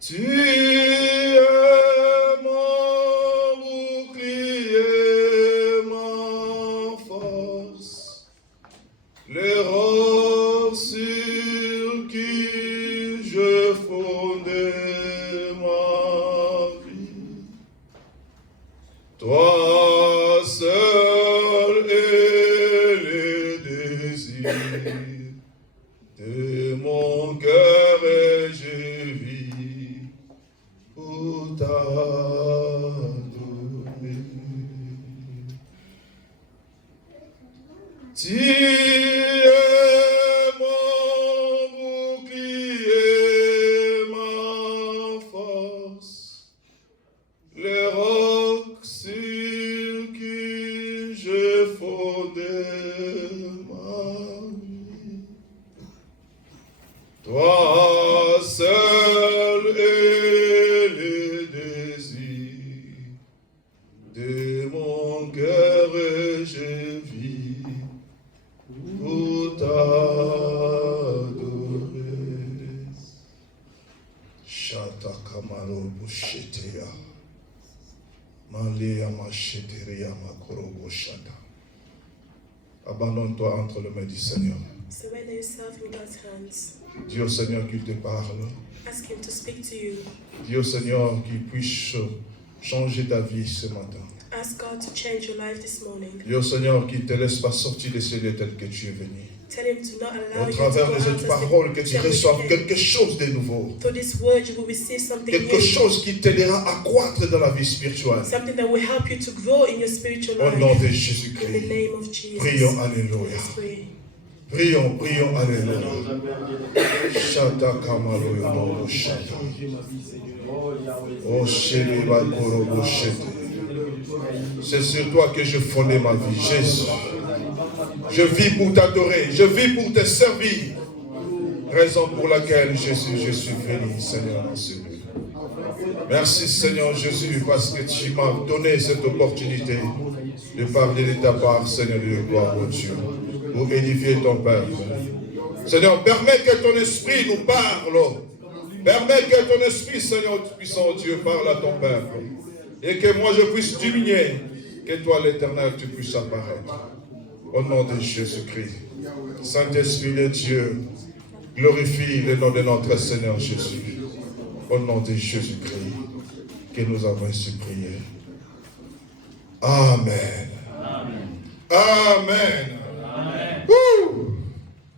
Tu es mon bouclier, ma force, le roc sur qui je fondais ma vie. Toi seul est le désir de mon cœur et je vis pour t'adorer. Tu es mon bouclier, ma force, le roc sur qui je fondais ma vie. Toi seul est le désir de mon cœur et je vis pour t'adorer. Shata kamaro busheteya, malea macheteria makorobo shata. Abandonne-toi entre les mains du Seigneur. Surrender yourself in God's hands. Dis au Seigneur qu'il te parle. Ask Him to speak to you. Dis au Seigneur qu'il puisse changer ta vie ce matin. Ask God to change your life this morning. Dis au Seigneur qu'il ne te laisse pas sortir de ce lieu tel que tu es venu. Tell Him to not allow Au you to travers go de out cette as parole, que the tu reçoives quelque chose de nouveau. Through this word, you will receive something Quelque new. chose qui t'aidera à croître dans la vie spirituelle. Something that will help you to grow in your spiritual Au life. nom de In the Jésus-Christ. name of Jesus. Prions, alléluia. Let's pray. Prions, prions, alléluia. Shata kamalo yodo shata. Oh shele bakorobo shete. C'est sur toi que je fondais ma vie, Jésus. Je vis pour t'adorer, je vis pour te servir. Raison pour laquelle Jésus, je suis venu, Seigneur, dans ce lieu. Merci, Seigneur Jésus, parce que tu m'as donné cette opportunité de parler de ta part, Seigneur de gloire, oh Dieu, pour édifier ton peuple. Seigneur, permets que ton esprit nous parle. Permets que ton esprit, Seigneur puissant Dieu, parle à ton peuple. Et que moi je puisse diminuer, que toi l'Éternel tu puisses apparaître. Au nom de Jésus-Christ. Saint-Esprit de Dieu, glorifie le nom de notre Seigneur Jésus. Au nom de Jésus-Christ, que nous avons ainsi prié. Amen. Amen. Amen. Amen.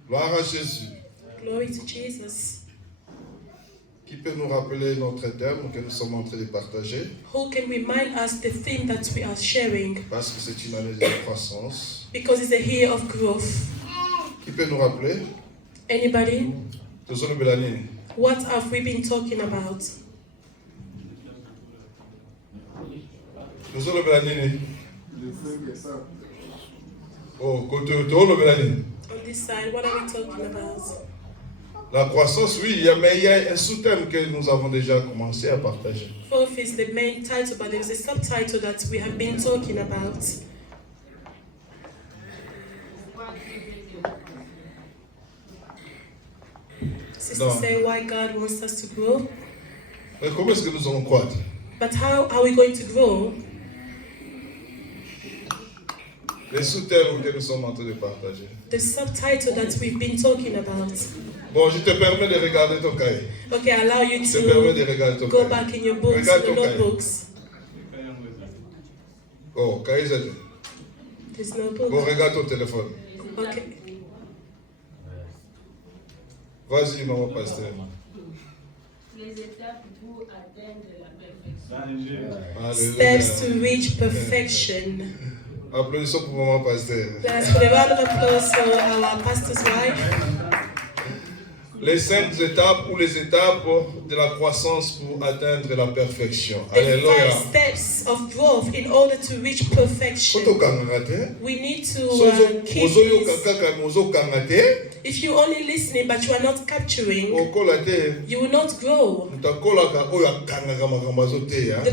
Gloire à Jésus. Glory to Jesus. Qui peut nous rappeler notre thème que nous sommes en train de partager? Who can remind us the theme that we are sharing? Parce que c'est une année de croissance. Because it's a year of growth. Qui peut nous rappeler? Anybody? What What have we been talking about? Oh, côté on On this side, what are we talking about? La croissance, oui, mais il y a un sous-thème que nous avons déjà commencé à partager. Growth is the main title, but there is a subtitle that we have been talking about. Sister say why God wants us to grow. Mais comment est-ce que nous allons croître? But how are we going to grow? Les sous-thèmes que nous sommes en train de partager. The subtitle that we've been talking about. Bon, je te permets de regarder ton cahier. Okay, I allow you Je te permets de to regarder ton go cahier. back in your books, Regarde your ton cahier. notebooks. Oh, cahier Z. There's notebook. Bon, regarde ton téléphone. Okay. Vas-y, maman pasteur. Les étapes pour atteindre la perfection. Steps to reach perfection. Applaudissons pour maman pasteur. Let's put a round of applause for our pastor's wife. Les 5 étapes ou les étapes de la croissance pour atteindre la perfection. The Alléluia. 5 steps of growth in order to reach perfection. We need to keep this. If you only listening but you are not capturing, you will not grow. The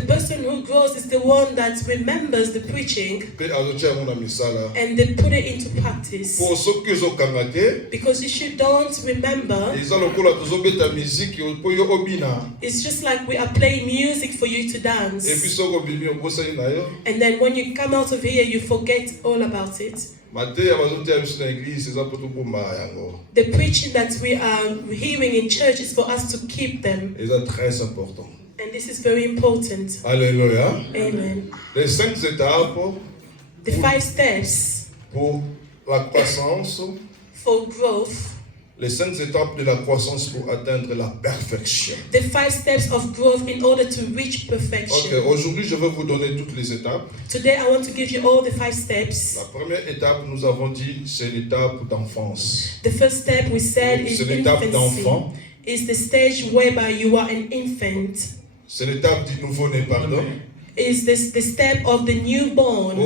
person who grows is the one that remembers the preaching and they put it into practice. Because if you don't remember, It's just like we are playing music for you to dance. And then when you come out of here, you forget all about it. The preaching that we are hearing in church is for us to keep them. And this is very important. Alléluia. Amen. Les 5 étapes. The 5 steps. Pour la croissance. For growth. Les 5 étapes de la croissance pour atteindre la perfection. The 5 steps of growth in order to reach perfection. Okay, aujourd'hui je vais vous donner toutes les étapes. Today I want to give you all the 5 steps. La première étape, nous avons dit, c'est l'étape d'enfance. The first step we said is infancy. Is the stage whereby you are an infant. C'est l'étape du nouveau-né, pardon. Is this the step of the newborn?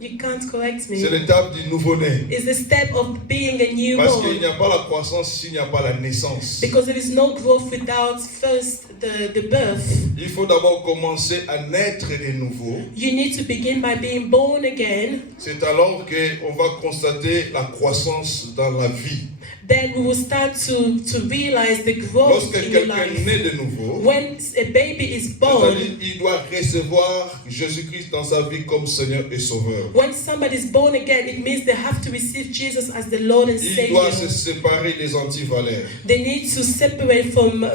You can't correct me. C'est l'étape du nouveau-né. It's the step of being a newborn. Parce qu'il n'y a pas la croissance s'il n'y a pas la naissance. Because there is no growth without first the birth. Il faut d'abord commencer à naître de nouveau. You need to begin by being born again. C'est alors qu'on va constater la croissance dans la vie. Then we will start to realize the growth in your life. Naît de nouveau, when a baby is born, il doit recevoir Jésus-Christ dans sa vie comme Seigneur et Sauveur. When somebody is born again, it means they have to receive Jesus as the Lord and Savior. Il doit se séparer des antivaleurs. They need to separate from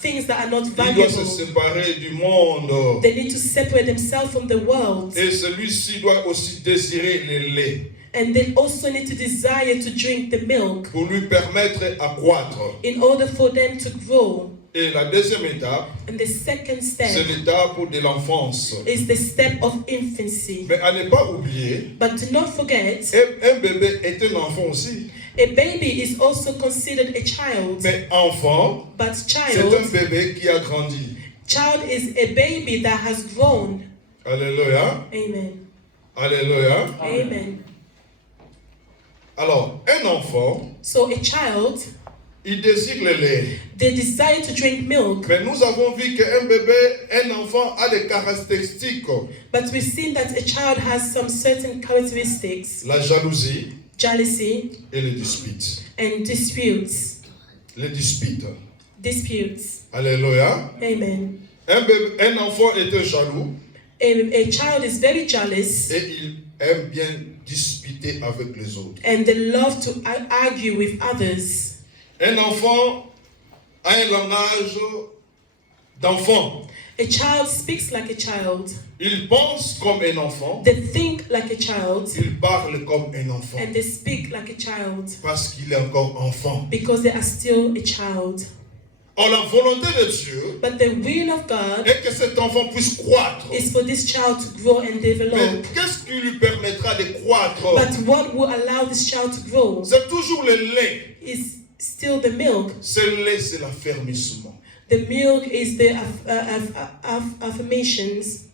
things that are not valuable. Il doit se séparer du monde. They need to separate themselves from the world. Et celui-ci doit aussi désirer le lait. And they also need to desire to drink the milk. Pour lui permettre à croître. In order for them to grow. Et la deuxième étape, and the second step, c'est l'étape de l'enfance. Is the step of infancy. Mais à ne pas oublier, but to not forget, un bébé est un enfant aussi. A baby is also considered a child. Mais enfant, but child, c'est un bébé qui a grandi. Child is a baby that has grown. Alléluia. Amen. Alléluia. Amen. Alors, un enfant, so a child, il désire le lait. They desire to drink milk. Mais nous avons vu qu'un bébé, un enfant a des caractéristiques. But we've seen that a child has some certain characteristics. La jalousie, jealousy, et les disputes. And disputes. Les disputes. Disputes. Alléluia. Amen. Un enfant est jaloux. A child is very jealous. Et il aime bien disputer avec les autres. And they love to argue with others. Un enfant a un langage d'enfant. A child speaks like a child. Il pense comme un enfant. They think like a child. Il parle comme un enfant. And they speak like a child. Parce qu'il est encore enfant. Because they are still a child. Or la volonté de Dieu, but the will of God, est que cet enfant puisse croître. Is for this child to grow and develop. Mais qu'est-ce qui lui permettra de croître? But what will allow this child to grow? C'est toujours le lait. Is still the milk. Le lait, c'est l'affermissement. The milk is the affirmations.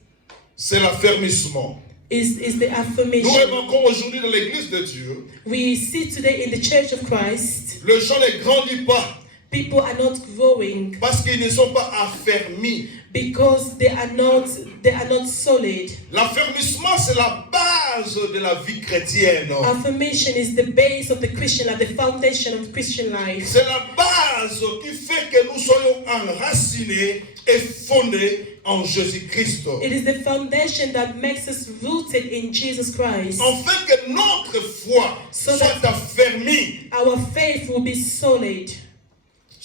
C'est l'affermissement. Is the affirmation. Nous remarquons aujourd'hui dans l'église de Dieu. We see today in the church of Christ. Les gens ne grandissent pas. People are not growing. Parce qu'ils ne sont pas affermis. Because they are not solid. L'affermissement, c'est la base de la vie chrétienne. Affirmation is the base of the Christian life, the foundation of Christian life. C'est la base qui fait que nous soyons enracinés et fondés en Jésus-Christ. It is the foundation that makes us rooted in Jesus Christ. Afin que notre foi soit affermie. Our faith will be solid.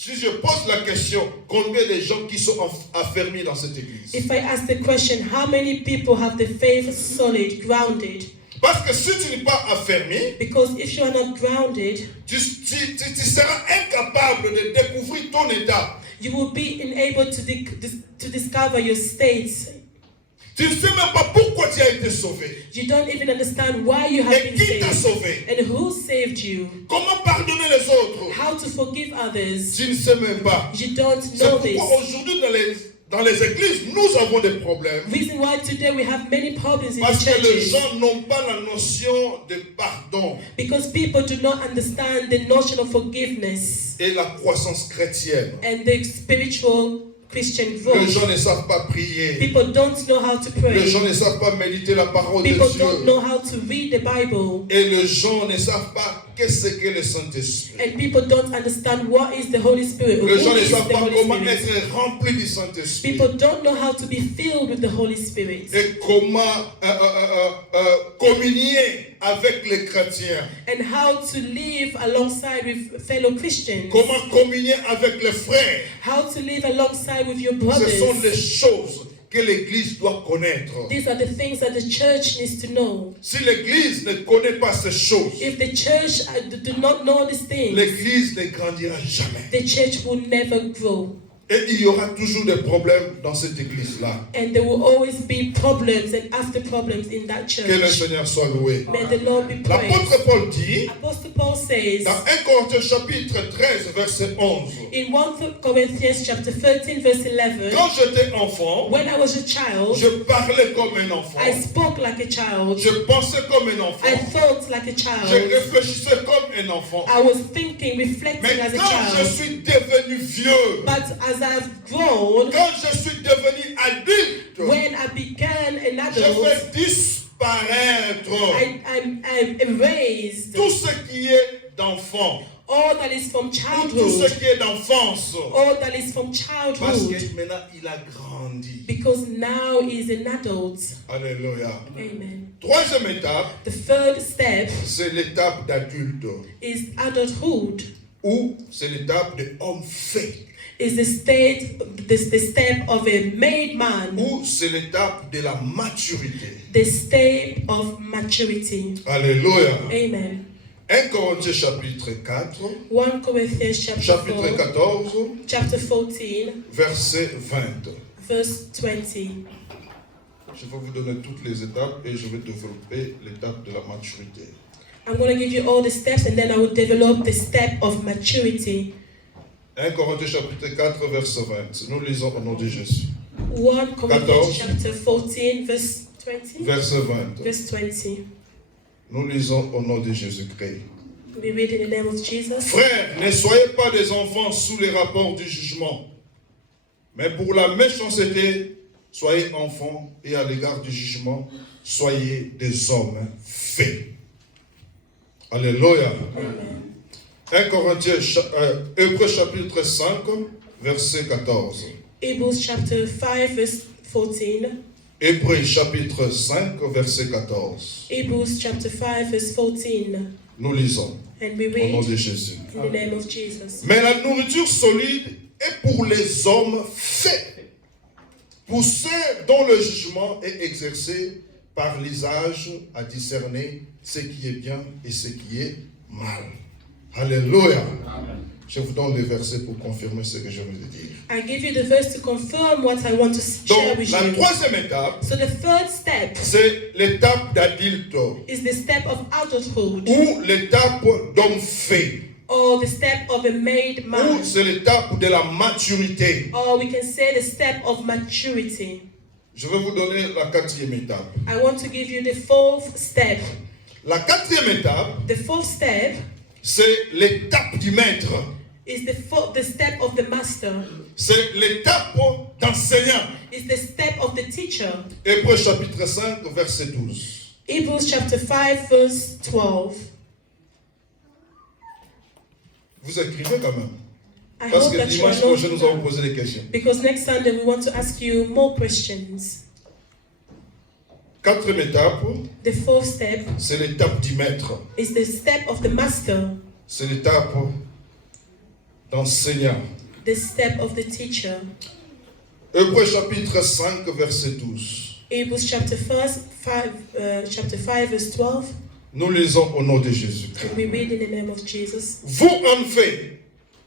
Si je pose la question, combien de gens qui sont affermis dans cette église? If I ask the question, how many people have the faith solid, grounded? Parce que si tu n'es pas affermi, because if you are not grounded, tu seras incapable de découvrir ton état. You will be unable to discover your state. Tu ne sais même pas pourquoi tu as été sauvé. You don't even understand why you have been saved. Et qui t'a sauvé? And who saved you? Comment pardonner les autres? How to forgive others? Tu ne sais même pas. You don't know this. C'est pourquoi aujourd'hui dans les églises, nous avons des problèmes. Reason why today we have many problems in Parce the churches. que les gens n'ont pas la notion de pardon. Because people do not understand the notion of forgiveness. Et la croissance chrétienne. And the spiritual Christian growth. Les gens ne savent pas prier. People don't know how to pray. Les gens ne savent pas méditer la parole de Dieu. People don't know how to read the Bible. Et les gens ne savent pas qu'est-ce que le Saint-Esprit. And people don't understand what is the Holy Spirit. Les gens ne savent pas comment être remplis du Saint-Esprit. People don't know how to be filled with the Holy Spirit. Et comment communier avec les chrétiens. And how to live alongside with fellow Christians. Comment communier avec les frères. How to live alongside with your brothers. Ce sont les choses que l'Église doit connaître. These are the things that the church needs to know. Si l'Église ne connaît pas ces choses, if the church do not know these things, l'Église ne grandira jamais. The church will never grow. Et il y aura toujours des problèmes dans cette église-là. And there will always be problems and after problems in that church. Que le Seigneur soit loué. May the Lord be praised. L'apôtre Paul dit, Apostle Paul says, dans 1 Corinthiens chapitre 13, verset 11, in 1 Corinthians chapter 13, verse 11, quand j'étais enfant, when I was a child, je parlais comme un enfant. I spoke like a child. Je pensais comme un enfant. I thought like a Je child. réfléchissais comme un enfant. I was thinking, reflecting Mais as a quand je child. suis devenu vieux, But as I've grown, quand je suis devenu adulte, when I began an je adult, fais disparaître I erased tout ce qui est d'enfant. all that is from Tout ce childhood. qui est d'enfance. All that is from Parce childhood. que maintenant il a grandi. Because now he's an adult. Alléluia. Amen. Troisième étape, The third step c'est l'étape d'adulte. is adulthood. Ou c'est l'étape de homme fait. Is the step of a made man. Ou c'est l'étape de la maturité. The step of maturity. Alléluia. Amen. 1 Corinthiens chapitre 4. 1 Corinthians Chapitre 14. chapter 14, Verset 20. verse 20. Je vais vous donner toutes les étapes et je vais développer l'étape de la maturité. I'm going to give you all the steps and then I will develop the step of maturity. 1 Corinthiens chapitre 4, verset 20. Nous lisons au nom de Jésus. 1 Corinthians 14. chapter 14, verse 20. Verset 20. Verse 20. Nous lisons au nom de Jésus-Christ. We read in the name of Jesus. Frères, ne soyez pas des enfants sous les rapports du jugement. Mais pour la méchanceté, soyez enfants et à l'égard du jugement, soyez des hommes faits. Alléluia. Amen. 1 Corinthiens, Hébreux chapitre 5, verset 14. Hebrews chapter 5, verse 14. Hébreux chapitre 5, verset 14. Hebrews chapter 5, verse 14. Nous lisons And we au nom read de Jésus. in the name of Jesus. Mais la nourriture solide est pour les hommes faits, pour ceux dont le jugement est exercé par l'usage à discerner ce qui est bien et ce qui est mal. Alléluia. Amen. Je vous donne les versets pour confirmer ce que je veux dire. I give you the verse to confirm what I want to share Donc, with la you. troisième étape, So the third step c'est l'étape d'adulte is the step of adulthood, ou l'étape d'homme fait. or the step of a made Ou man, c'est l'étape de la maturité. or we can say the step of maturity. Je vais vous donner la quatrième étape. I want to give you the fourth step. La quatrième étape, The fourth step c'est l'étape du maître. is the step of the master, C'est l'étape d'enseignant. is the step of the teacher. Hébreux chapitre 5, verset 12. Hebrews chapter 5, verse 12. Vous écrivez quand même. I Parce hope que that you dimanche are prochain, nous allons not, poser des questions. because next Sunday we want to ask you more questions. Quatrième étape, The fourth step c'est l'étape du maître. is the step of the master, C'est l'étape d'enseignant. the step of the teacher. Hébreux chapitre 5, verset 12. Hebrews chapter 5, verse 12. Nous lisons au nom de Jésus. And we read in the name of Jesus. Vous, en fait,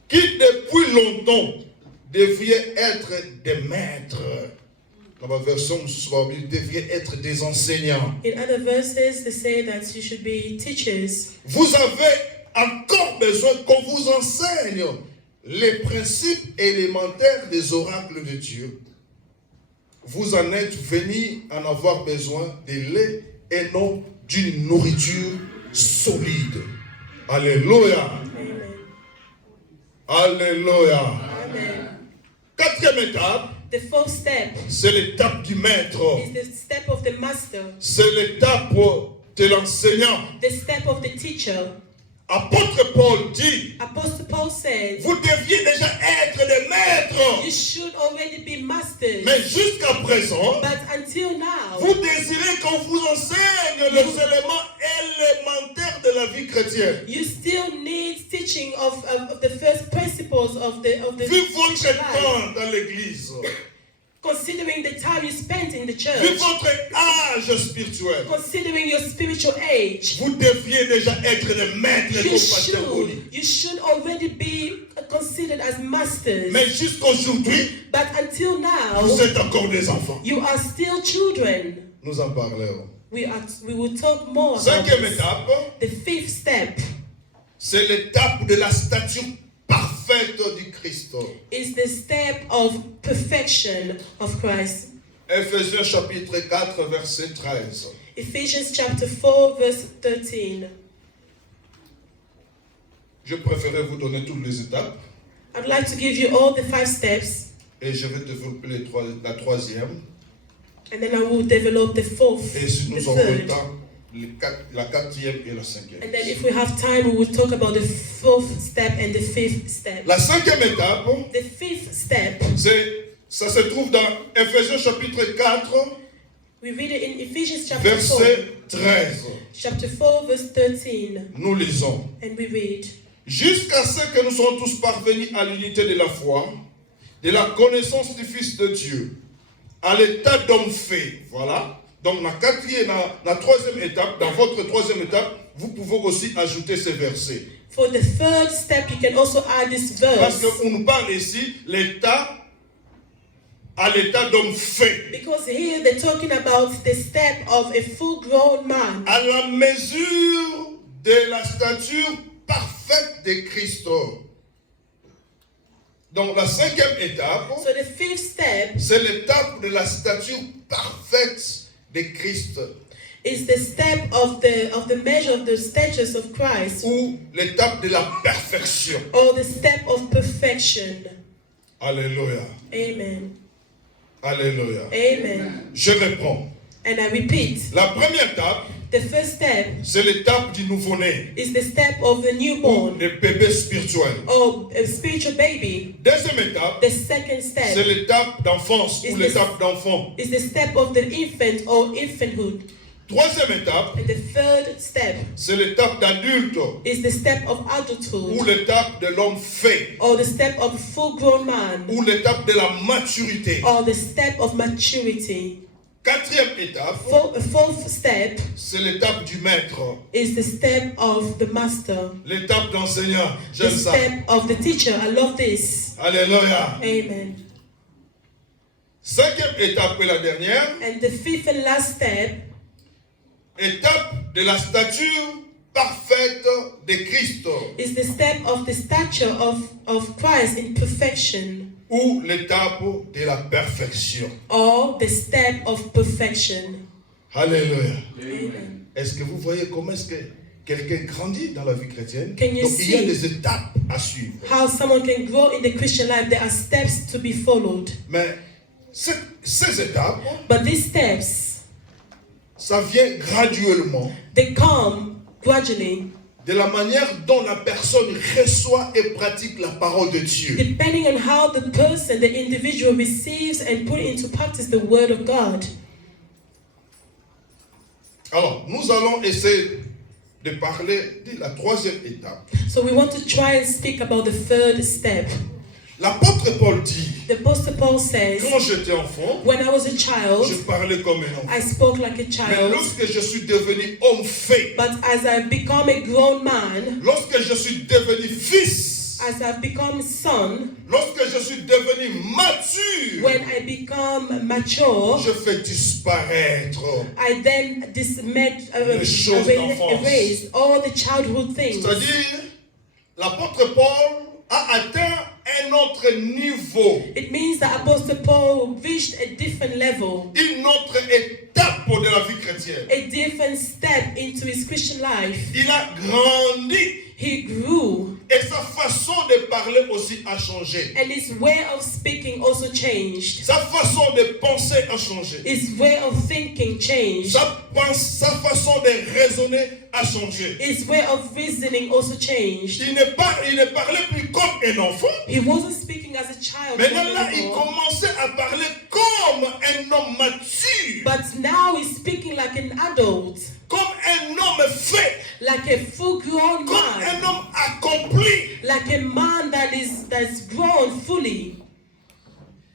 qui depuis longtemps deviez être des maîtres. Dans ma version, vous deviez être des enseignants. In other verses, they say that you should be teachers. Vous avez encore besoin qu'on vous enseigne les principes élémentaires des oracles de Dieu. Vous en êtes venus en avoir besoin de lait et non d'une nourriture solide. Alléluia. Amen. Alléluia. Amen. Quatrième étape, The fourth step c'est l'étape du maître. is the step of the master, C'est l'étape de l'enseignant. the step of the teacher. Apôtre Paul dit, Apostle Paul says, vous deviez déjà être des maîtres. You should already be masters. Mais jusqu'à présent, but until now, vous désirez qu'on vous enseigne les éléments élémentaires de la vie chrétienne. You still need teaching of the first principles of the Vu votre temps dans l'église. Considering the time you spent in the church, vu votre âge spirituel, considering your spiritual age, vous deviez déjà être des maîtres comme Pasteur Oli. You should already be considered as masters. Mais jusqu'aujourd'hui, but until now, vous êtes encore des enfants. You are still children. Nous en parlerons. We will talk more about Cinquième this. étape, the fifth step, c'est l'étape de la stature parfaite du Christ. Is the step of perfection of Christ. Ephésiens chapitre 4 verset 13. Ephesians chapter 4 verse 13. Je préférais vous donner toutes les étapes. I'd like to give you all the 5 steps. Et je vais développer la troisième. And then I will develop the fourth, et si nous avons le temps, la quatrième et la cinquième. And then if we have time, we will talk about the fourth step and the fifth step. La cinquième étape, the fifth step, ça se trouve dans Ephésiens chapitre 4, we read it in Ephesians chapter verset 4, 13. Chapter 4, verse 13. Nous lisons. And we read. Jusqu'à ce que nous soyons tous parvenus à l'unité de la foi, de la connaissance du Fils de Dieu, à l'état d'homme fait. Voilà. Donc, la troisième étape, dans votre troisième étape, vous pouvez aussi ajouter ces versets. For the third step, you can also add this verse. Parce qu'on nous parle ici, à l'état d'homme fait. Because here they're talking about the step of a full-grown man. À la mesure de la stature parfaite de Christ. Donc la cinquième étape, so the fifth step, c'est l'étape de la stature parfaite de Christ. Is the step of the measure of the statures of Christ. Ou l'étape de la perfection. Or the step of perfection. Alléluia. Amen. Alléluia. Amen. Je reprends. And I repeat. La première étape, the first step, c'est l'étape du nouveau-né. Is the step of the newborn. Ou le bébé spirituel. Or a spiritual baby. Deuxième étape, the second step, c'est l'étape d'enfance ou l'étape d'enfant. Is the step of the infant or infanthood. Troisième étape, and the third step, c'est l'étape d'adulte. Is the step of adulthood. Ou l'étape de l'homme fait. Or the step of full-grown man. Ou l'étape de la maturité. Or the step of maturity. Quatrième étape, fourth step, c'est l'étape du maître. Is the step of the master. L'étape d'enseignant. J'aime ça. The step of the teacher. I love this. Alléluia. Amen. Cinquième étape et la dernière. And the fifth and last step, étape de la stature parfaite de Christ. Is the step of the stature of Christ in perfection. Ou l'étape de la perfection. Or the step of perfection. Alléluia. Amen. Est-ce que vous voyez comment est-ce que quelqu'un grandit dans la vie chrétienne? Can you Donc il y a see des étapes à suivre. How someone can grow in the Christian life? There are steps to be followed. Mais ces étapes, but these steps, ça vient graduellement. They come gradually. De la manière dont la personne reçoit et pratique la parole de Dieu. Depending on how the person, the individual receives and put into practice the word of God. Alors, nous allons essayer de parler de la troisième étape. So we want to try and speak about the third step. L'apôtre Paul dit, the Apostle Paul says, quand j'étais enfant, when I was a child, je parlais comme un enfant. I spoke like a child. Mais lorsque je suis devenu homme fait, but as I become a grown man, lorsque je suis devenu fils, as I've become son, lorsque je suis devenu mature, when I become mature, je fais disparaître I then les choses d'enfance. Erase all the childhood things. C'est-à-dire, l'apôtre Paul a atteint un autre niveau. It means that Apostle Paul reached a different level. Une autre étape tempo de la vie chrétienne. A different step into his Christian life. Il a grandi. He grew. Et sa façon de parler aussi a changé. And his way of speaking also changed. Sa façon de penser a changé. His way of thinking changed. Sa façon de raisonner a changé. His way of reasoning also changed. Il ne parlait plus comme un enfant. He wasn't speaking as a child. Maintenant là, il commençait à parler comme un homme mature. But now he's speaking like an adult. Comme un homme fait. Like a full-grown man. Comme un homme accompli. Like a man that's grown fully.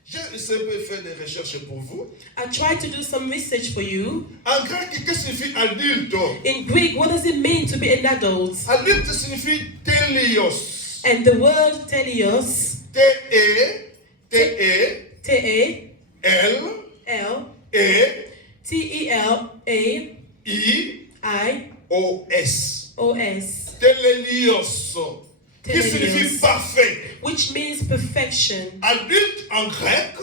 J'ai essayé de faire des recherches pour vous. I tried to do some research for you. En grec, qu'est-ce que signifie adulte? In Greek, what does it mean to be an adult? Adulte signifie telios. And the word telios. T-E-L-E-L-I-O-S. Telelios. Qui signifie parfait. Which means perfection. Adulte en grec.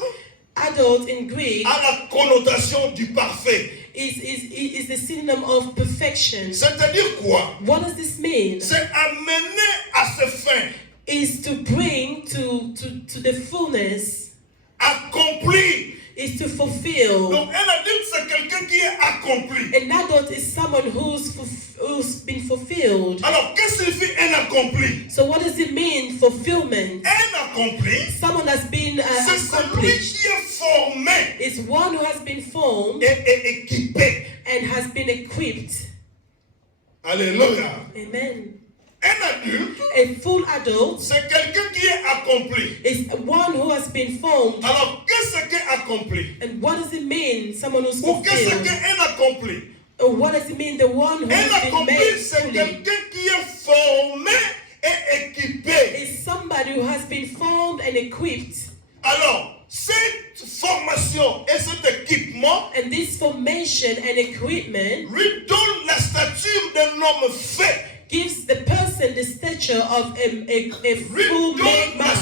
Adult in Greek. A la connotation du parfait. Is the synonym of perfection. C'est-à-dire quoi? What does this mean? C'est amener à ses fins. Is to bring to the fullness. Accompli. Is to fulfill. Donc un adulte c'est quelqu'un qui est accompli. An adult is someone who's been fulfilled. Alors qu'est-ce que signifie un accompli? So what does it mean, fulfillment? Un accompli. Someone has been c'est celui qui est formé. Is one who has been formed. Et équipé. And has been equipped. Alléluia. Amen. Un adulte, a full adult, c'est quelqu'un qui est accompli. Is one who has been formed. Alors, qu'est-ce qu'est accompli? And what does it mean, someone who's fulfilled? Ou qu'est-ce qu'est un accompli? What does it mean, the one who has been made fully? C'est quelqu'un qui est formé et équipé. Is somebody who has been formed and equipped. Alors, cette formation et cet équipement, and this formation and equipment, lui donne la stature d'un homme fait. Gives the person the stature of a full-made man.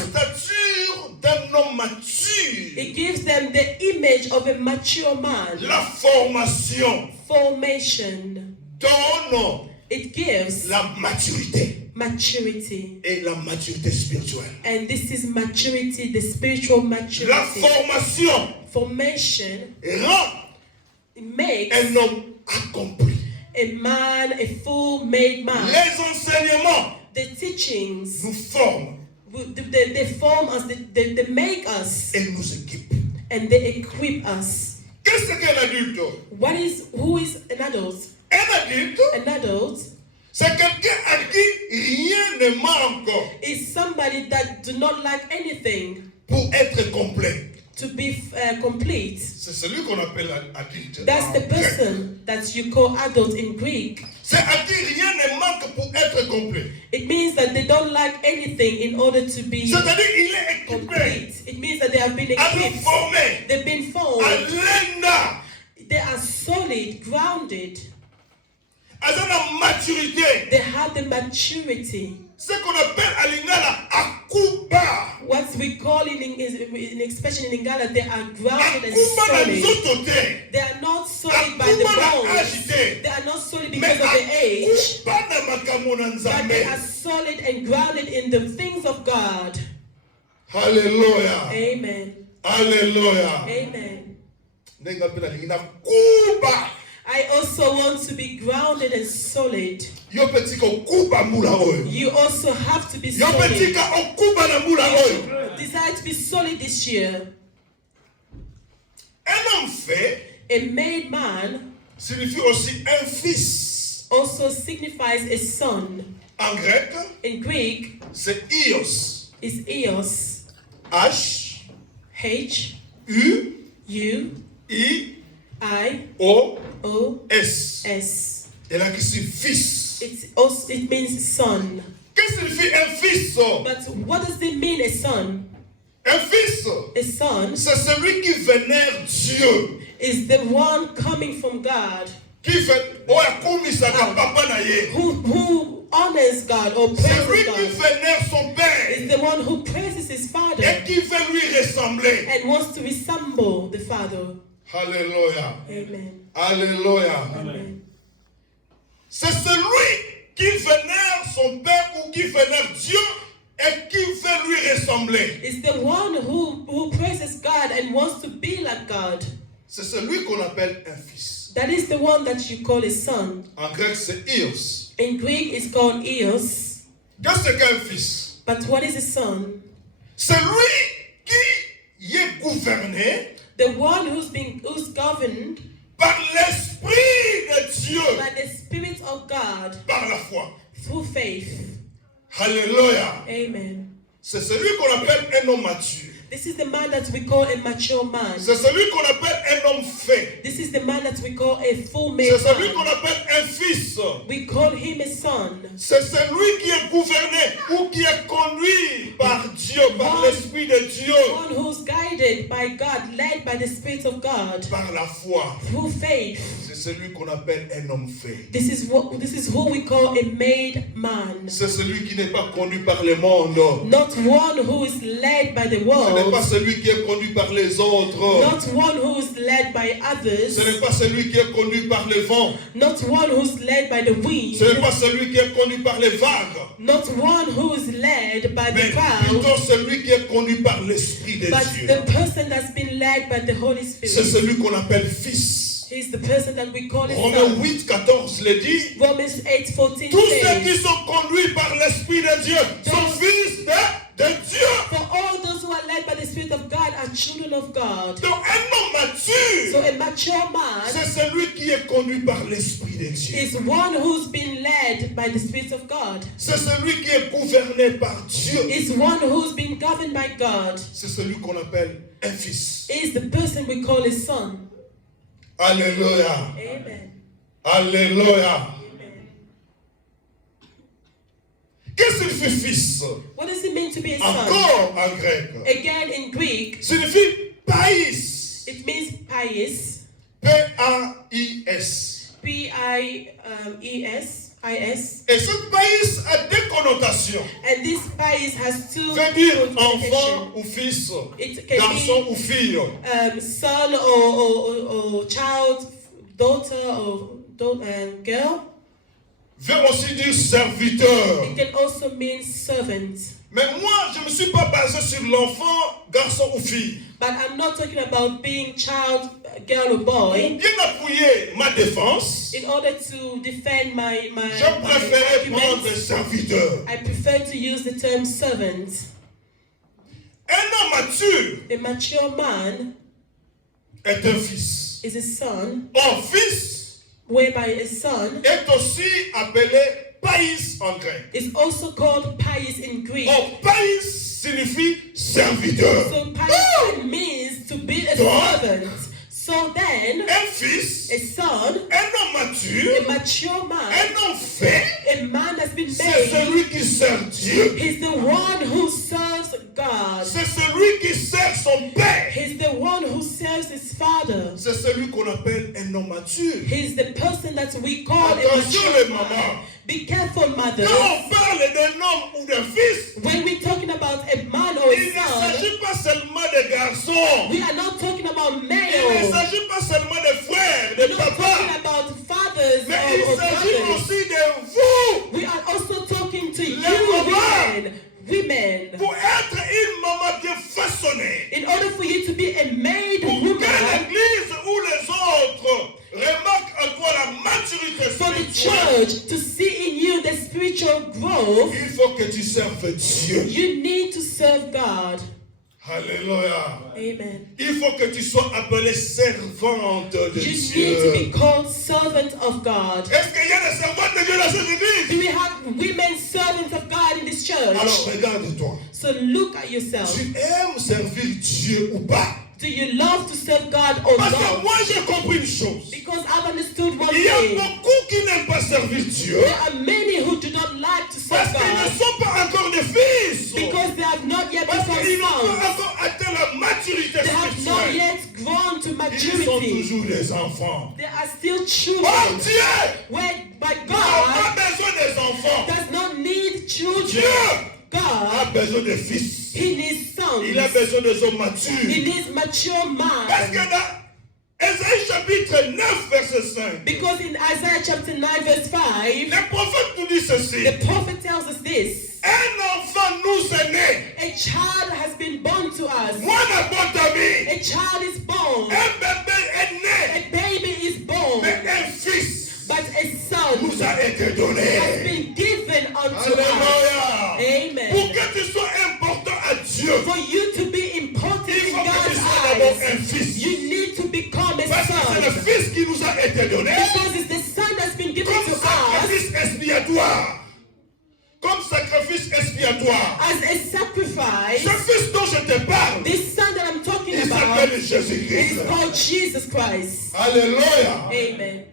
It gives them the image of a mature man. La formation. Formation. Donne. It gives la maturité. Maturity. Et la maturité spirituelle. And this is maturity, the spiritual maturity. La formation. Formation. Rend. It makes un homme accompli. A man, a full-made man. Les enseignements, the teachings, nous forment. They form us, they make us. Et nous équipent. And they equip us. Qu'est-ce qu'un adulte? Who is an adult? Un adulte, an adult, c'est quelqu'un à qui rien ne manque. Is somebody that do not lack anything. Pour être complet. To be complete. C'est celui qu'on appelle adulte. That's the person that you call adult in Greek. C'est à qui rien ne manque pour être complet. It means that they don't lack anything in order to be c'est-à-dire il est équipé. Complete. It means that they have been equipped. Formé. They've been formed. Alena. They are solid, grounded. Avec maturité. They have the maturity. Ce qu'on appelle à Lingala akuba. What we call in expression in Lingala, they are grounded and solid. They are not solid by the bones. They are not solid because of the age. But they are solid and grounded in the things of God. Hallelujah. Amen. Hallelujah. Amen. Kuba. I also want to be grounded and solid. You also have to be solid. You desire to be solid this year. A made man signifie aussi un fils. Also signifies a son. En grec, in Greek, c'est Ios. Is Eos. H. U. I. O. S. Et là, qui signifie fils. It means son. Qu'est-ce que signifie un fils? But what does it mean, a son? Un fils. A son. C'est celui qui vénère Dieu. Is the one coming from God. Qui fait who honors God or praises celui God. Qui vénère son père. Is the one who praises his father. Et qui veut lui ressembler. And wants to resemble the father. Alléluia. Amen. Alléluia. Amen. C'est celui qui vénère son Père ou qui vénère Dieu et qui veut lui ressembler. It's the one who praises God and wants to be like God. C'est celui qu'on appelle un fils. That is the one that you call a son. En grec, c'est Ios. In Greek, it's called Eos. Qu'est-ce qu'un fils? But what is a son? C'est lui qui est gouverné. The one who's governed par l'Esprit de Dieu. By the Spirit of God. Par la foi. Through faith. Alléluia. Amen. C'est celui qu'on appelle un homme mature. This is the man that we call a mature man. C'est celui qu'on appelle un homme fait. This is the man that we call a full-made man. C'est celui man. qu'on appelle un fils. We call him a son. C'est celui qui est gouverné ou qui est conduit par Dieu, par l'Esprit de Dieu. One who's guided by God, led by the Spirit of God. Par la foi. Through faith. C'est celui qu'on appelle un homme fait. This is who we call a made man. C'est celui qui n'est pas conduit par le monde. Not one who is led by the world. Ce n'est pas celui qui est conduit par les autres. Not one who is led by others. Ce n'est pas celui qui est conduit par le vent. Not one who is led by the wind. Ce n'est pas celui qui est conduit par les vagues. Not one who is led by the crowd. Plutôt celui qui est conduit par l'Esprit de Dieu. But the person that's been led by the Holy Spirit. C'est celui qu'on appelle fils. He's the person that we call his Romains son. 8:14 le dit. Romans 8:14 Tous ceux qui sont conduits par l'Esprit de Dieu sont fils de Dieu. For all those who are led by the Spirit of God are children of God. Donc un homme mature, so a mature man, c'est celui qui est conduit par l'Esprit de Dieu. Is one who's been led by the Spirit of God. C'est celui qui est gouverné par Dieu. Is one who's been governed by God. C'est celui qu'on appelle un fils. Is the person we call a son. Alléluia. Amen. Alléluia. Qu'est-ce que signifie fils? What does it mean to be a son? Encore en grec. Again in Greek. Signifie pais. It means pais. P-A-I-S. P-I-E-S. I-S. Et cette pais a deux connotations. And this pais has two veut dire enfant ou fils, garçon ou fille. Son or child, daughter or girl. Veut aussi dire serviteur. It can also mean servant. Mais moi, je ne me suis pas basé sur l'enfant, garçon ou fille. But I'm not talking about being child, girl or boy. Pour bien appuyer ma défense, in order to defend my je préférais prendre serviteur. I prefer to use the term servant. Un homme mature, a mature man, est un fils. Is a son. Un fils, whereby a son, est aussi appelé pais en grec. Is also called pais in Greek. Oh, pais signifie serviteur. So pais means to be a servant. So then, un fils, a son, un homme mature, a mature man, un homme fait, a man that's been made, c'est celui qui sert Dieu. He's the one who serves God. C'est celui qui sert son père. He's the one who serves his father. C'est celui qu'on appelle un homme mature. He's the person that we call attention a mature les mamans. Be careful, mother. Quand on parle d'un homme ou d'un fils, when we're talking about a man or a son, il ne s'agit pas seulement de garçons. We are not talking about males. Il ne s'agit pas seulement de frères, de papas. Talking about fathers mais or il s'agit aussi de vous. We are also talking to les you, women. Pour être une maman bien façonnée. In order for you to be a made woman. Pour que l'église ou les autres remarquent en toi la maturité spirituelle. For the church to see in you the spiritual growth. Il faut que tu serves Dieu. You need to serve God. Alléluia. Amen. Il faut que tu sois appelée servante de Dieu. You need to be called servant of God. Est-ce qu'il y a des servantes de Dieu dans cette église? Do we have women servants of God in this church? Alors regarde-toi. So look at yourself. Tu aimes servir Dieu ou pas? Do you love to serve God or Parce not? que moi j'ai compris une chose. Because I've understood one Il y a thing. beaucoup qui n'aiment pas servir Dieu. There are many who do not like to serve Parce qu'ils ne God. sont pas encore des fils. Because they have not yet Parce become qu'ils n'ont sons. pas encore atteint la maturité They have not spirituelle. yet grown to Ils sont maturity. toujours des enfants. They are still children. Oh Dieu! Whereby Tu n'as pas God besoin des enfants. does not need children. Dieu a God, besoin de fils. He needs sons. Il a besoin de hommes matures. He needs mature Parce que man. dans Ésaïe chapitre 9, verset 5. Because in Isaiah chapter 9, verse 5, le prophète nous dit ceci. The prophet tells us this. Un enfant nous est né. A child has been born to us. A child is born. Un bébé est né. A baby is born. Mais un fils but a son nous a été donné. Has been given unto Alléluia. us. Amen. Pour que tu sois important à Dieu, for you to be important in God's eyes, you need to become a parce son. Que c'est le fils qui nous a été donné. Because it's the son that's been given comme to sacrifice us. Expiatoire. Comme sacrifice expiatoire. As a sacrifice. Ce fils dont je te parle. This son that I'm talking il about. s'appelle Jésus-Christ. Is called Jesus Christ. Alléluia. Amen.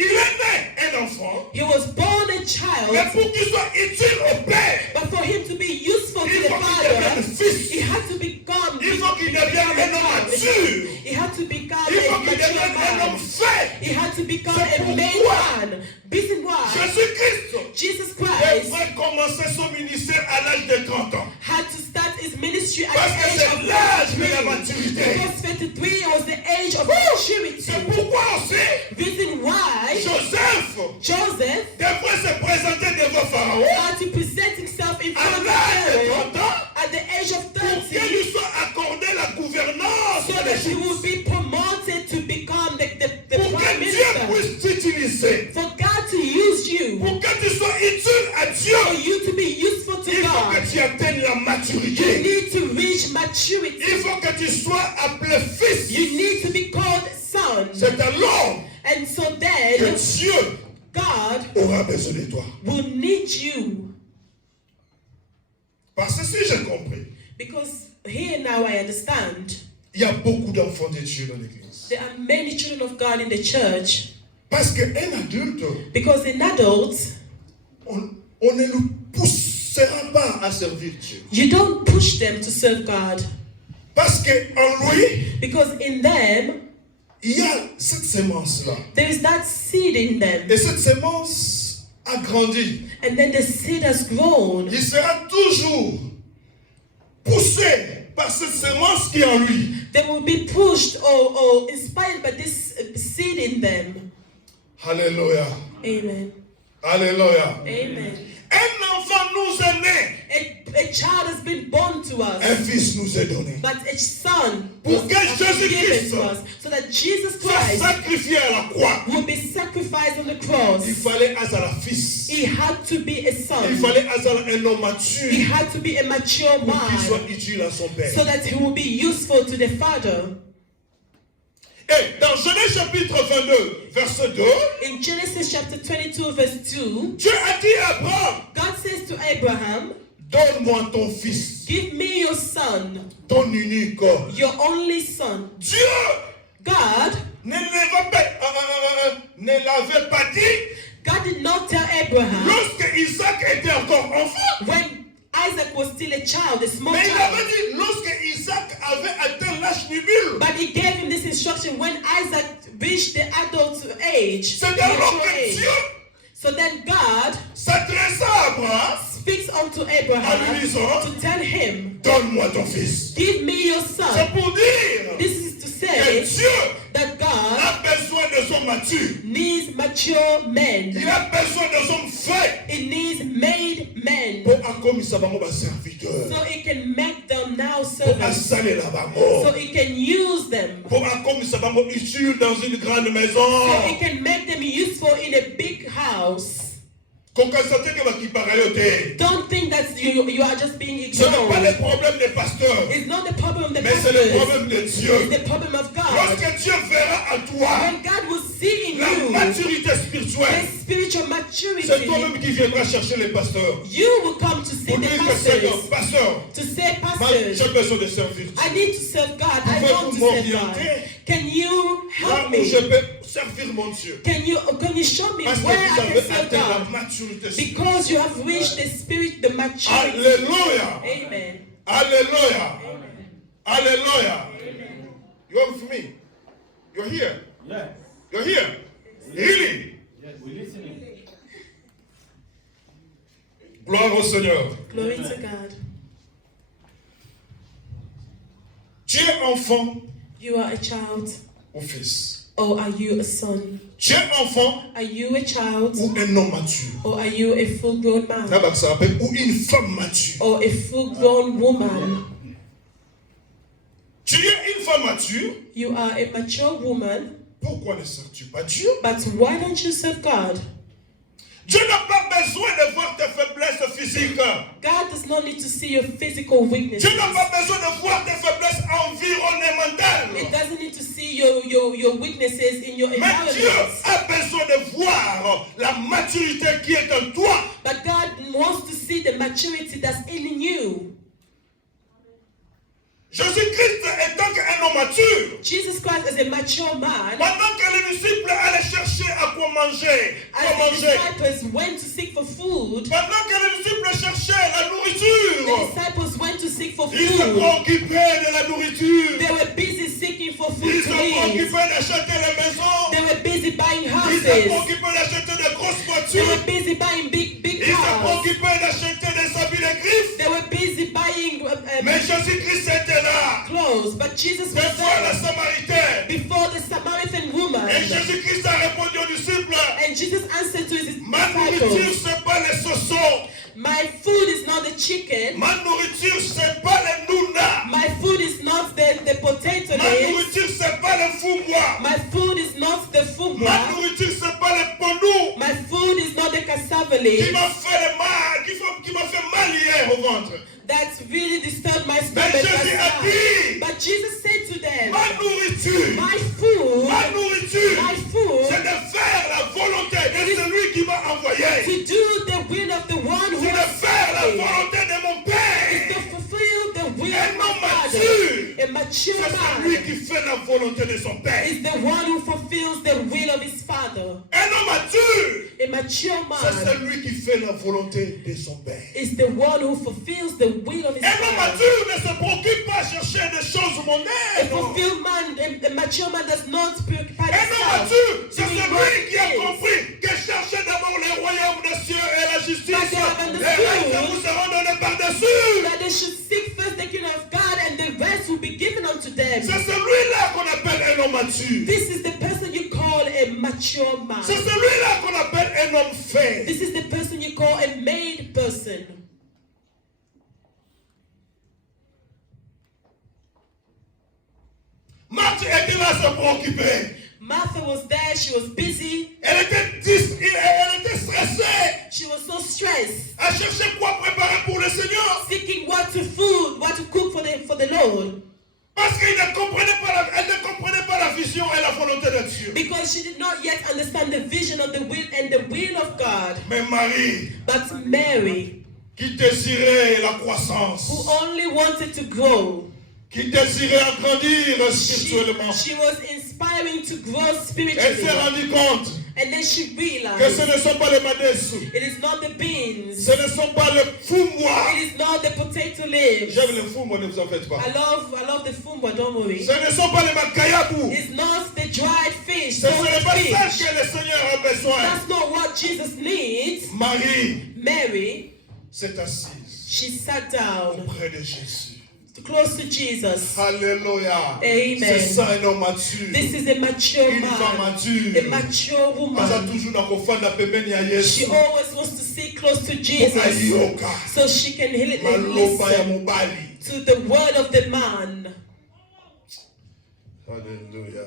Il est né un enfant. He was born a child. Mais pour qu'il soit utile au Père. But for him to be useful to the Father, he had to become. Il faut qu'il devienne un homme mature. He had to become il faut a qu'il devienne un homme fait. He had to become a made man. Reason why Jésus-Christ Jesus Christ devrait commencer son ministère à l'âge de 30 ans. Had to start his ministry at Parce the que age of l'âge de la maturité. Because 33 was the age of maturity. C'est pourquoi aussi reason why Joseph devrait se présenter devant Pharaon had to present himself in front of Pharaoh at the age of 30 pour qu'il lui soit accordé la gouvernance so that he would be promoted to become the pour prime que minister. Dieu puisse t'utiliser. For God to use you. Pour que tu sois utile à Dieu. For you to be useful to il God. faut que tu atteignes la maturité. You need to reach maturity. Il faut que tu sois appelé fils. You need to be called son. C'est alors and so then que Dieu God aura besoin de toi. Will need you. Parce que si j'ai compris. Because here now I understand. Il y a beaucoup d'enfants de Dieu dans l'église. There are many children of God in the church. Parce qu'un adulte. Because an adult. On ne nous poussera pas à servir Dieu. You don't push them to serve God. Parce que en lui. Because in them. Il y a cette sémence-là. There is that seed in them. Et cette sémence a grandi. And then the seed has grown. Il sera toujours poussé par cette sémence qui est en lui. They will be pushed or inspired by this seed in them. Alléluia. Amen. Alléluia. Amen. Un enfant nous est né. A child has been born to us. Un fils nous est donné. But a son pour que Jésus-Christ so that Jesus Christ sacrifié à la croix. Will be sacrificed on the cross. Il fallait un fils. He had to be a son. Il fallait un homme mature. He had to be a mature man. Pour qu'il soit utile à son père. So that he will be useful to the Father. Et dans Genèse chapitre 22, verset 2, in Genesis chapter 22, verse 2, Dieu a dit à Abraham, God says to Abraham, donne-moi ton fils. Give me your son. Ton unique. Your only son. Dieu, God, ne l'avait pas dit. God did not tell Abraham. Lorsque Isaac était encore enfant. When Isaac was still a child, a small Mais child. il avait dit lorsque Isaac avait atteint l'âge nubile. But he gave him this instruction when Isaac reached the adult age. C'est alors que Dieu. So then God s'adressa à Abraham. Speaks unto Abraham to tell him, donne-moi ton fils. Give me your son. C'est pour dire. This is to say que Dieu that God a besoin des hommes matures. Needs mature men. Il a besoin des hommes faits. It needs made men. Pour accommisser les serviteurs. So it can make them now servants. So it can use them. Pour accommisser utile dans une grande maison. So it can make them useful in a big house. Don't think that you are just being ignored. Ce n'est pas le problème des pasteurs. It's not the problem of the mais pastors. C'est le problème de Dieu. It's the problem of God. Lorsque Dieu verra à toi when God will see in la you maturité spirituelle, the spiritual maturity, c'est toi-même qui viendras chercher les pasteurs. You will come to see the pastors. Pasteur, to say, pastors, j'ai besoin de servir. I need to serve God. I want to serve God. Can you help me? Je peux servir mon Dieu. Can you show me Parce where I can la serve God? Because you have reached the spirit, the maturity. Alléluia. Amen. Alléluia. Amen. Alléluia. Amen. You are with me? You're here? Yes. You're here? Really? Yes, we're listening. Gloire au Seigneur. Glory to God. Tu es enfant. You are a child. ou fils? Or are you a son? Tu es enfant? Are you a child? Ou un homme mature? Or are you a full-grown man? Ça s'appelle ou une femme mature? Or a full-grown woman? Tu es une femme mature? You are a mature woman. Pourquoi ne sers-tu pas Dieu? But why don't you serve God? Dieu n'a pas besoin de voir tes faiblesses physiques. God does not need to see your physical weaknesses. Dieu n'a pas besoin de voir tes faiblesses environnementales. It doesn't need to see your weaknesses in your Mais Dieu environment. a besoin de voir la maturité qui est en toi. But God wants to see the maturity that's in you. Jésus-Christ étant qu'un homme mature, Jesus Christ is a mature man. pendant que les disciples allaient chercher à quoi manger, As the disciples went to seek for food, pendant que les disciples cherchaient la the nourriture, disciples went to seek for ils se food. préoccupaient de la nourriture. They were busy seeking for food Ils se to eat. préoccupaient d'acheter les maisons. They were busy buying Ils se houses. préoccupaient d'acheter des grosses They were voitures. busy buying big Ils se cars. préoccupaient d'acheter des habits de griffes. They were busy buying Mais Jésus-Christ était là. clothes. But Jesus was Devant la there Samaritaine. before the Samaritan woman. Et Jésus-Christ a répondu aux disciples, And Jesus answered to his ma nourriture, disciples, c'est pas les sosos. my food is not the chicken. Ma nourriture, c'est pas les nouna. My food is not the potato Ma leaves. nourriture, c'est pas les foubois. My food is not the Ma fumba. nourriture, c'est pas les pondous. My food is not the cassava Qui leaves. m'a fait mal, qui m'a fait mal hier au ventre. That really disturbed my Mais stomach. Jésus a dit, But Jesus said to them, ma nourriture, my food, ma nourriture, my food, c'est de faire la volonté de celui qui m'a envoyé. to do the will of the one who C'est de has faire la sent me. volonté de mon Is Père. to fulfill the will Un of my homme Father. mature, A mature c'est celui man qui fait la volonté de son Père. is the one who fulfills the will of his Father. Un homme mature, A mature c'est man celui qui fait la volonté de son Père. is the one who fulfills the will of his Un homme Father. mature ne se préoccupe pas à chercher des choses A mondaines. fulfilled man, a mature man does not preoccupy Un homme himself mature, c'est doing celui qui a things. compris que cherchez d'abord le royaume des cieux et la justice. But they have Les règles vous seront donnés par-dessus. that they should seek first the kingdom of God and the rest will be given unto them. C'est celui-là qu'on appelle un homme mature. This is the person you call a mature man. C'est celui-là qu'on appelle un homme fait. This is the person you call a made person. Marthe était là à se préoccuper. Martha was there, she was busy, Elle était stressée. she was so stressed, À chercher quoi préparer pour le Seigneur. seeking what to cook for the Lord. Parce qu'elle ne comprenait pas la vision et la volonté de Dieu. Because she did not yet understand the vision of the will and the will of God. Mais Marie, But Mary, qui désirait la croissance, who only wanted to grow, qui désirait agrandir spirituellement, she was inspiring to grow elle s'est spiritually. rendue compte And then she que realized ce ne sont pas les madesses, it is not the beans, ce ne sont pas les foumois. it is not the potato leaves. J'aime les foumois, ne vous en faites pas. I love the fumba, don't worry. Ce ne sont pas les makayabou. It's not the dried fish, Ce n'est pas ça fish. que le Seigneur a besoin. That's not what Jesus needs. Marie Mary, s'est assise she sat down auprès de Jésus. close to Jesus. Alléluia. Amen. C'est ça un homme mature. This is a mature Une femme man, mature. a mature Aza woman. toujours na kofanda pembeni ya She Yesu. always wants to sit close to Pour Jesus ayoka so she can maloba ya listen mobali. to the word of the man. Alléluia.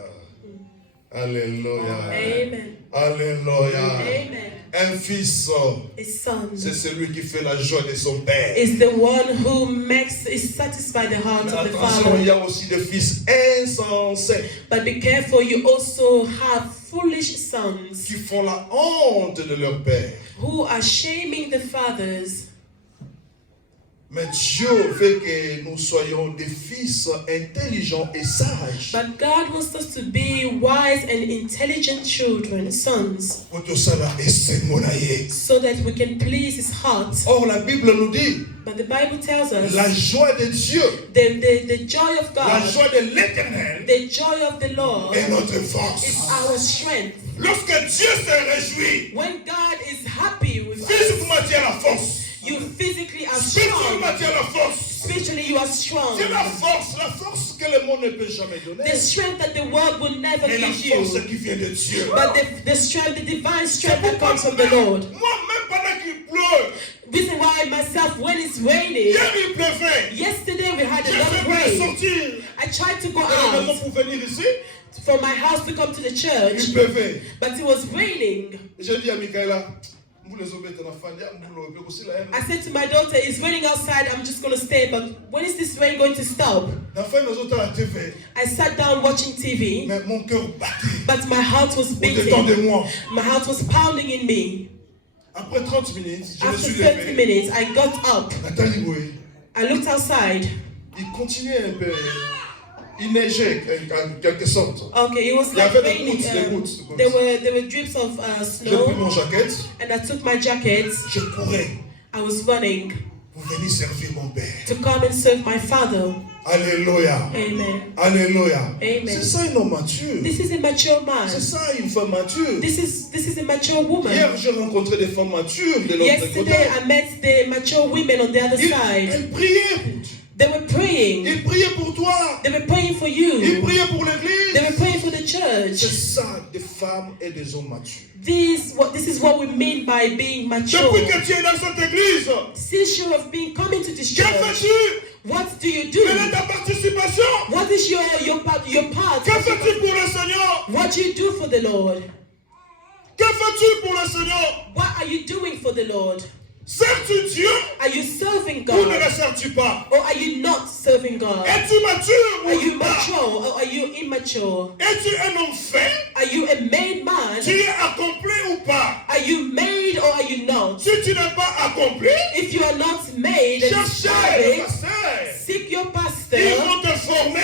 Alléluia. Amen. Alléluia. Amen. Un fils, A son c'est celui qui fait la joie de son père. is the one who satisfies the heart Mais of the attention, il y father. a aussi des fils insensés But be careful, you also have foolish sons qui font la honte de leur père. who are shaming the fathers. Mais Dieu veut que nous soyons des fils intelligents et sages. But God wants us to be wise and intelligent children, sons, so that we can please His heart. Or, la Bible nous dit, But the Bible tells us la joie de Dieu, the joy of la God, joie de l'Éternel the joy of the Lord est notre is force. our strength. Lorsque Dieu se réjouit, When God is happy with us, physiquement tu as la force. you physically are Spirituellement strong. tu as la force. Spiritually, you are strong. C'est la force que le monde ne peut jamais donner. The strength that the world will never Mais give la force you. qui vient de Dieu. But the strength, the divine strength that comes from the Lord. Moi-même, pendant qu'il pleut, Reason why myself, when it's raining, hier il pleuvait. yesterday we had a J'ai lot of fait pour rain. sortir I tried to go de la maison out pour venir ici. from my house to come to the church, Il pleuvait. but it was raining. J'ai dit à Michaela, I I said to my daughter, it's raining outside, I'm just going to stay, but when is this rain going to stop? I sat down watching TV, but my heart was beating. My heart was pounding in me. After 30 minutes, I got up. I looked outside. Il continuait un peu. Il neigeait en quelque sorte. Okay, it was like raining. There were drips of J'ai pris snow. mon jaquette. And I took my jacket. Je courais I was running pour venir servir mon père. to come and serve my father. Alléluia. Amen. Alléluia. Amen. C'est ça un homme mature. This is a mature man. C'est ça une femme mature. This is a mature woman. Hier, j'ai rencontré des femmes matures de l'autre côté. Yesterday, I met the mature women on the other side. Elles priaient pour Dieu. They were praying. Ils priaient pour toi. They were praying for you. Ils priaient pour l'église. They were praying for the church. C'est ça, des femmes et des hommes matures. This is what we mean by being mature. Depuis que tu es dans cette église, Since you have been coming to this que church, fais-tu? what do you do? Quelle est ta participation? What is your part? Que fais-tu pour le Seigneur? What do you do for the Lord? Que fais-tu pour le Seigneur? What are you doing for the Lord? Sers-tu Dieu? Are you serving Ou ne God? le sers-tu pas? Or are you not serving God? Es-tu mature Are you ou pas? mature or are you immature? Es-tu un homme fait? Are you a made man? Tu es accompli ou pas? Are you made or are you not? Si tu n'es pas accompli, If you are not made and cherchez le established, pasteur. seek your Ils pastor. vont te former,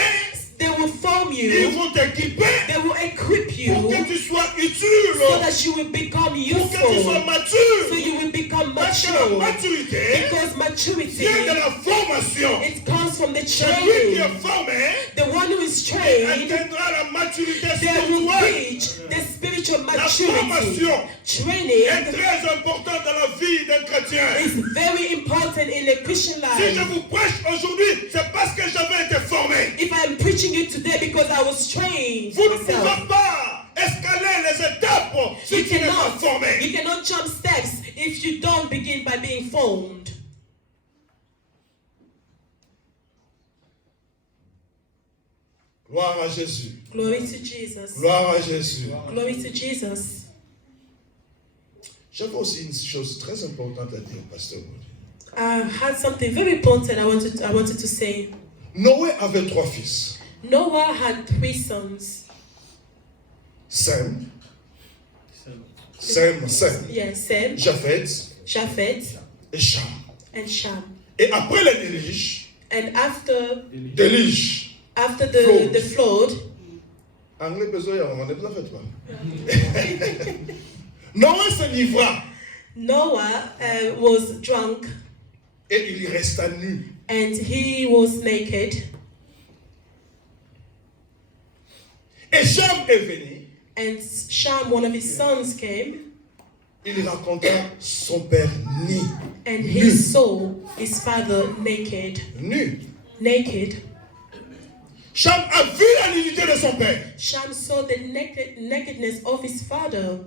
They will form ils you. vont t'équiper They will equip pour que you tu sois so utile, that you will become pour que tu sois useful. So mature. you will become Parce que la mature. maturité Because maturity, vient de la formation. it comes from the Celui qui training. est formé The one who is trained, atteindra la maturité they will spirituelle. reach the spiritual La maturity. formation est Training très importante dans la vie d'un chrétien. is very important in a Christian Si je life. vous prêche aujourd'hui, c'est parce que j'avais été formé. If I am preaching you today because I was trained Vous ne myself. pouvez pas escalader les étapes si tu n'es pas formé. You cannot jump steps if you don't begin by being formed. Gloire à Jésus. Glory to Jesus. Gloire à Jésus. Glory to Jesus. J'avais aussi une chose très importante à dire, pasteur. I had something very important I wanted to say. Noé avait 3 fils. Noah had 3 sons. Sem, Yes, Sem, Japheth Japheth, et Cham. and Sham. Et après les déluge, And after Flood. the flood, anglais besoin, on n'a pas fait pas. Noé se livra Noah was drunk et il resta nu. and he was naked. Et Cham est venu. And Sham, one of his sons, came Il raconta son père nu. and he saw his father naked. Nu. Naked. Cham a vu la nudité de son père. Sham saw the nakedness of his father.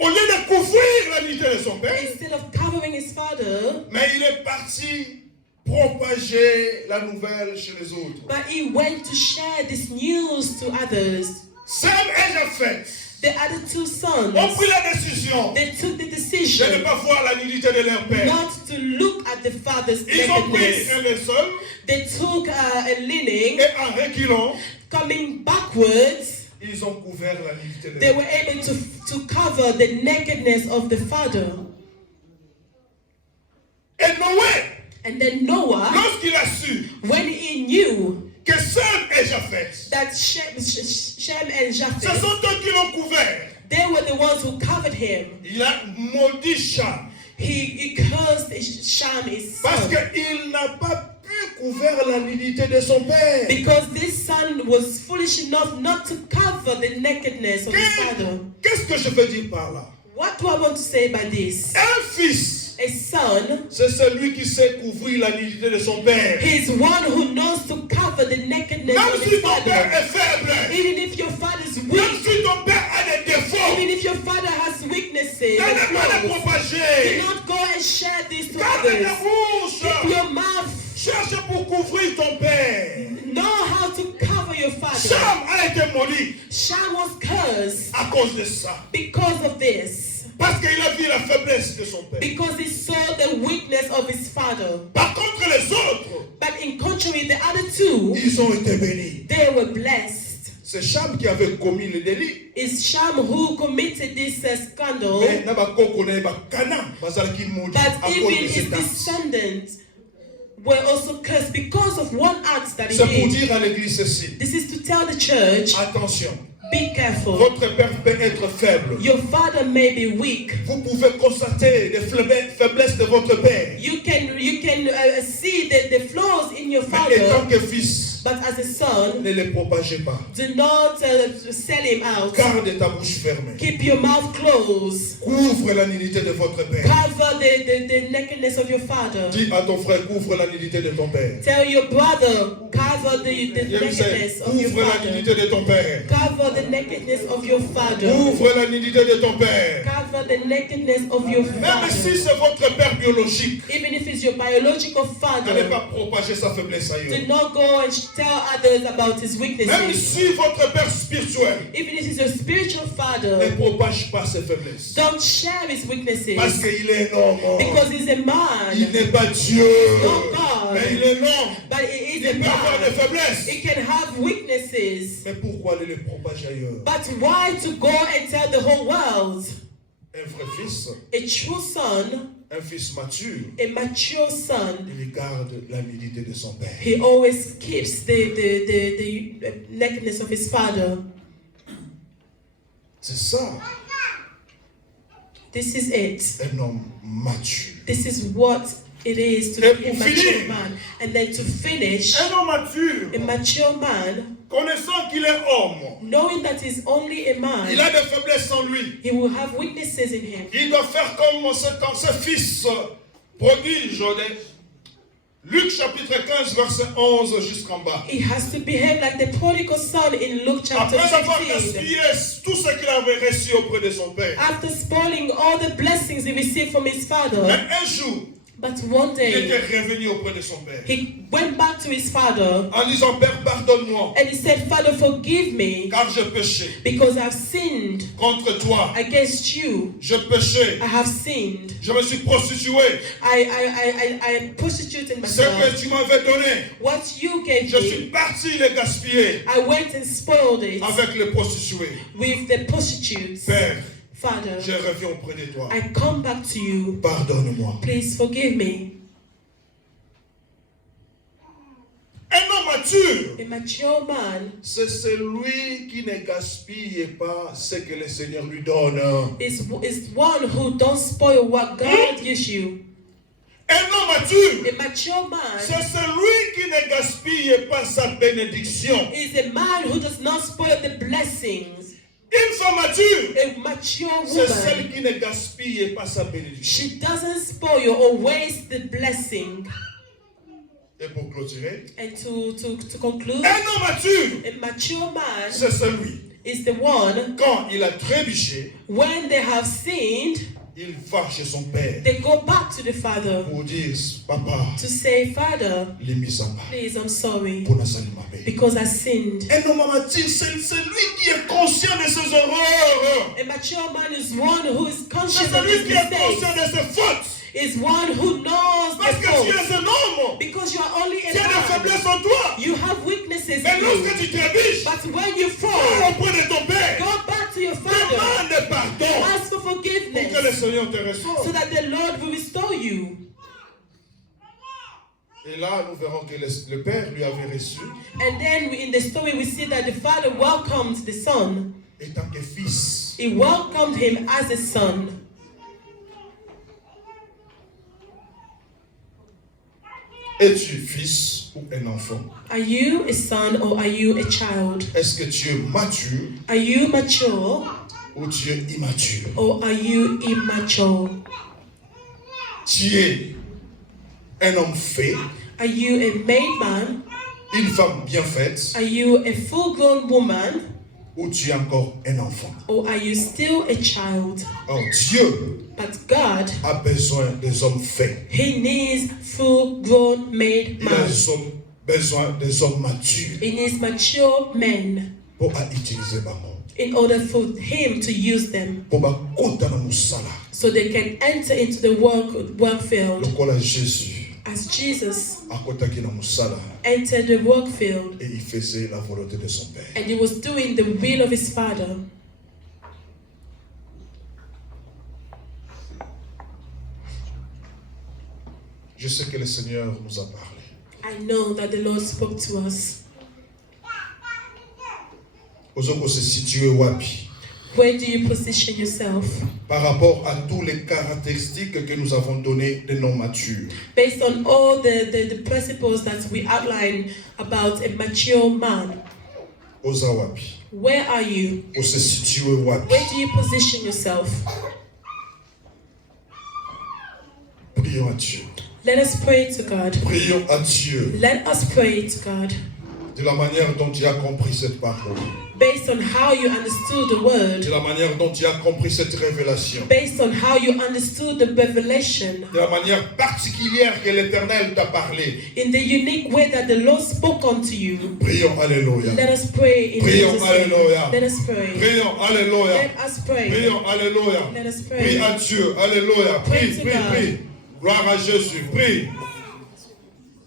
Au lieu de couvrir la nudité de son père, Instead of covering his father, mais il est parti propager la nouvelle chez les autres. but he went to share this news to others. Sem et Japheth The other 2 sons, ont pris la décision they took the de ne decision pas voir la nudité de leur père. not to look at the father's Ils ont pris nakedness. un linceul They took a linen, et en reculant, coming backwards, ils ont couvert la nudité de they leur were père. able to cover the nakedness of the father. Et Noé, And then Noah, lorsqu'il a su when he knew que Sem et Japheth, that Shem and ce Japheth, sont eux qui l'ont couvert, they were the ones who covered him. il a maudit Cham He cursed Sham, his parce son, qu'il n'a pas pu couvrir la nudité de son père. because this son was foolish enough not to cover the nakedness of his father. Qu'est-ce que je veux dire par là? What do I want to say by this? Un fils A son, c'est celui qui sait couvrir la nudité de son père. He's one who knows to cover the nakedness of his father. Père est faible, even if your father is weak, même si ton père a des défauts, even if your father has weaknesses, n'allez pas les propager. do not go and share this to Garde ta others. bouche. Keep your mouth. Cherche pour couvrir ton père. Know how to cover your father. Cham a été maudit Shem was cursed à cause de ça. because of this. Parce qu'il a vu la faiblesse de son père. Because he saw the weakness of his father. Par contre, les autres, But in contrary, the other two, ils ont été bénis. they were blessed. C'est Cham qui avait commis le délit. It's Shem who committed this scandal. Mais n'a pas connaît pas Canaan, parce qu'il maudit à But cause even de his cet acte. descendants were also cursed because of one act that he C'est pour did. dire à l'église ceci. This is to tell the church, Attention, be careful. votre père peut être faible. Your father may be weak. Vous pouvez constater les faiblesses de votre père. You can see the flaws in your Mais étant father, que fils, but as a son, ne les propagez pas. do not sell him out. Garde ta bouche fermée. Keep your mouth closed. Couvre la nudité de votre père. Cover the nakedness of your father. Dis à ton frère, couvre la nudité de ton père. Tell your brother, cover the Je me sais, nakedness of your couvre la father. nudité de ton père. Cover the nakedness of your father. Couvre la nudité de ton père. Cover the nakedness of your Même si father. c'est votre père biologique, Even if it's your biological n'allez father, pas propager sa faiblesse do ailleurs. not go and tell others about his Même weaknesses. si votre père spirituel Even if it's your spiritual ne father, propage pas ses faiblesses. don't share his Parce weaknesses qu'il est un homme. because he's a Il man, n'est pas Dieu. not God, Mais il est un homme. but he is a Il peut avoir des man. faiblesses. He can have weaknesses. Mais pourquoi aller les propager ailleurs? But why to go and tell the whole world? Un vrai fils, A true son, un fils mature, a mature son, il garde la nudité de son père. he always keeps the nakedness of his father. C'est ça, This is it. un homme mature. This is what it is to Et be a pour mature finir, man. And then to finish, Un homme mature, a mature man, connaissant qu'il est homme, knowing that he's only a il man, a des faiblesses en lui. he will have weaknesses in him. Il doit faire comme ce fils prodige. Luc chapitre 15, verset 11 jusqu'en bas. He has to behave like the prodigal son in Luke chapter Après avoir 16. gaspillé tout ce qu'il avait reçu auprès de son père. After spoiling all the blessings he received from his Mais father, un jour, but one il était day revenu auprès de son père. he went back to his father En disant, Père, pardonne-moi, and he said, Father, forgive me car j'ai péché because I've sinned contre toi. against you. J'ai péché. I have sinned. Je me suis prostitué. I prostituted Ce myself. que tu m'avais donné, What you gave je suis me, parti le gaspiller I went and spoiled it avec les prostituées. with the prostitutes. Père, Father, je reviens auprès de toi. I come back to you. Pardonne-moi. Please forgive me. Un homme mature, A mature man c'est celui qui ne gaspille pas ce que le Seigneur lui donne. is one who don't spoil what God gives you. Un homme mature, A mature man c'est celui qui ne gaspille pas sa bénédiction. is a man who does not spoil the blessings. Une femme mature, A mature c'est celle woman, qui ne gaspille pas sa bénédiction. she doesn't spoil or waste the blessing. Et pour clôturer, And to conclude, un homme mature, a mature man c'est celui, is the one, quand il a trébuché, when they have sinned, il va chez son père they go back to the father pour dire, Papa, to say, Father, les mis en bas, please, I'm sorry pour nous saluer ma paix. because I sinned. Un homme mature, c'est celui qui est conscient de ses erreurs. A mature man is one who is C'est conscious of celui his qui est conscient mistakes. de ses fautes. Is one who knows Parce the que tu faults. es un homme. Because you are only a Tu as des man. faiblesses en toi. You have weaknesses Mais in you. lorsque tu trébuches, But when you va fall, auprès de ton père. go back to your father. Demande pardon. Ask for Pour que le forgiveness Seigneur te restaure. so that the Lord will restore you. Et là, nous verrons que le père lui avait reçu, And then in the story we see that the father welcomed the son. étant que fils. He welcomed him as a son. Es-tu fils ou un enfant? Are you a son or are you a child? Est-ce que tu es mature Are you mature ou tu es immature? or are you immature? Tu es un homme fait. Are you a made man? Une femme bien faite. Are you a full-grown woman? Ou tu es encore un enfant? Or are you still a child? Oh, Dieu a besoin des hommes faits. He needs full-grown made men. Il a besoin des hommes matures. He needs mature men. Pour utiliser maman. In order for him to use them. So they can enter into the work field. As Jesus entered the work field. Et il faisait la volonté de son père. And he was doing the will of his father. Je sais que le Seigneur nous a parlé. I know that the Lord spoke to us. Where do you position yourself? Par rapport à toutes les caractéristiques que nous avons données de non matures. Based on all the principles that we outline about a mature man. Where are you? Where do you position yourself? Prions à Dieu. Let us pray to God. Prions à Dieu. Let us pray to God. De la manière dont tu as compris cette parole. Based on how you understood the word. De la manière dont tu as compris cette révélation. Based on how you understood the revelation. De la manière particulière que l'Éternel t'a parlé. In the unique way that the Lord spoke unto you. Prions, alléluia. Let us pray in Jesus' name. Let us pray. Prions, alléluia. Let us pray. Prions, alléluia. Let us pray. Prie à Dieu, alléluia. Prie. Gloire à Jésus, prie.